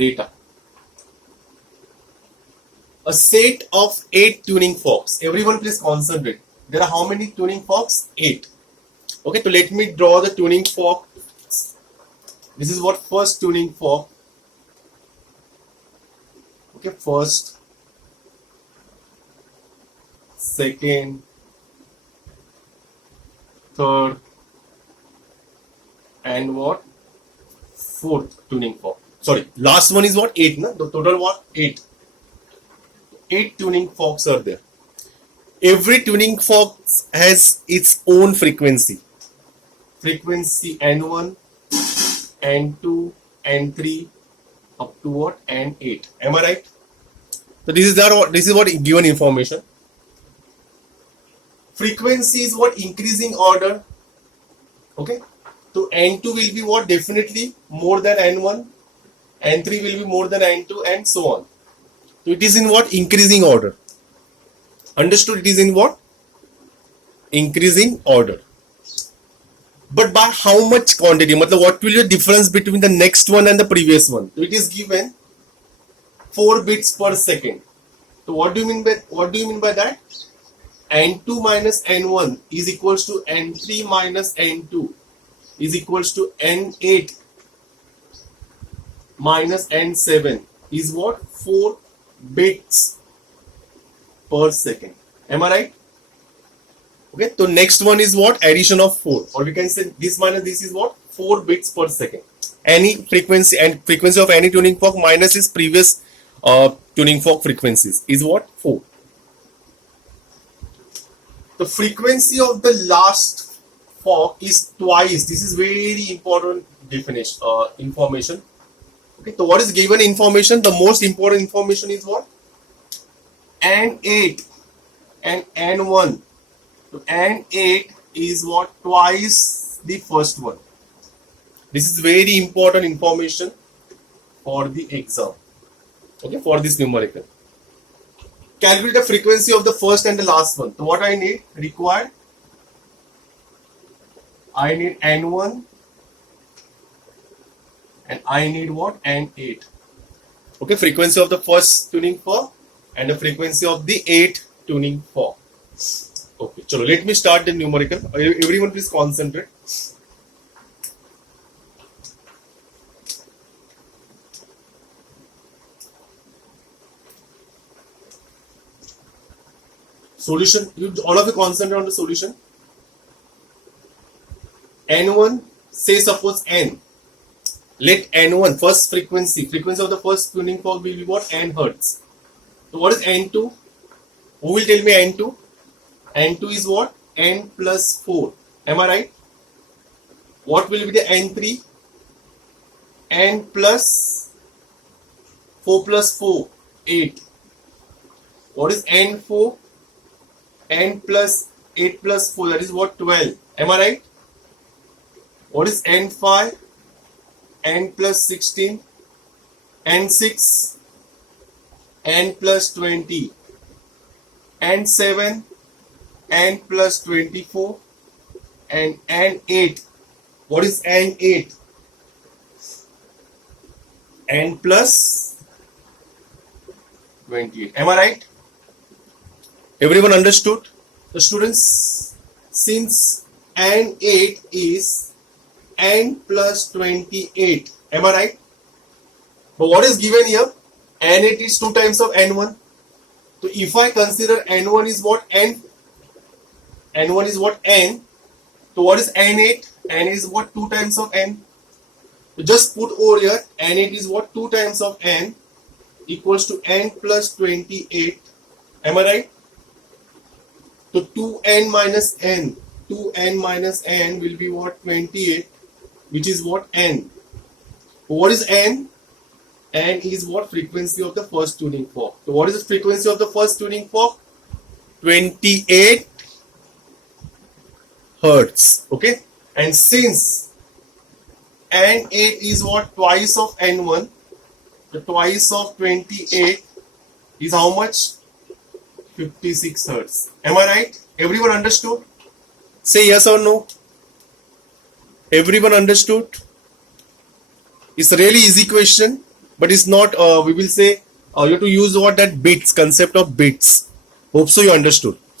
data. A set of 8 tuning forks. Everyone please concentrate. There are how many tuning forks? 8. Okay, so let me draw the tuning fork. This is what first tuning fork. Okay, first, second, third, and what? Fourth tuning fork. Sorry, last one is what? 8, no? The total what? 8. 8 tuning forks are there. Every tuning fork has its own frequency. Frequency N1, N2, N3, up to what? N8. Am I right? So this is what given information. Frequency is what? Increasing order. Okay. So N2 will be what? Definitely more than N1. N3 will be more than N2 and so on. So it is in what? Increasing order. Understood? It is in what? Increasing order. But by how much quantity? What will be the difference between the next one and the previous one? So it is given 4 bits per second. So what do you mean by that? N2 minus N1 is equals to N3 minus N2 is equals to N8 minus N7 is what? 4 bits per second. Am I right? Okay, so next one is what? Addition of 4, or we can say this minus this is what? 4 bits per second. Any frequency and frequency of any tuning fork minus its previous tuning fork frequencies is what? 4. The frequency of the last fork is twice. This is very important definition information. Okay, so what is given information? The most important information is what? N8 and N1. So N8 is what? Twice the first one. This is very important information for the exam. Okay, for this numerical. Calculate the frequency of the first and the last one. So what I need? Required. I need N1 and I need what? N8. Okay, frequency of the first tuning fork and the frequency of the 8 tuning fork. Okay, chalo, let me start the numerical. Everyone please concentrate. Solution, all of you concentrate on the solution. N1, say suppose N. Let N1, first frequency of the first tuning fork will be what? N hertz. So what is N2? Who will tell me N2? N2 is what? N plus 4. Am I right? What will be the N3? N plus 4 plus 4, 8. What is N4? N plus 8 plus 4, that is what? 12. Am I right? What is N5? N plus 16. N6? N plus 20. N7? N plus 24. And N8. What is N8? N plus 28. Am I right? Everyone understood? The students, since N8 is N plus 28. Am I right? But what is given here? N8 is 2 times of N1. So if I consider N1 is what? N. N1 is what? N. So what is N8? N is what? 2 times of N. So just put over here, N8 is what? 2 times of N equals to N plus 28. Am I right? So 2N minus N. 2N minus N will be what? 28. Which is what? N. So what is N? N is what? Frequency of the first tuning fork. So what is the frequency of the first tuning fork? 28 Hertz. Okay. And since N8 is what? Twice of N1. The twice of 28 is how much? 56 Hertz. Am I right? Everyone understood? Say yes or no. Everyone understood? It's a really easy question. but it's not, we will say, you have to use what that bits, concept of bits. Hope so you understood.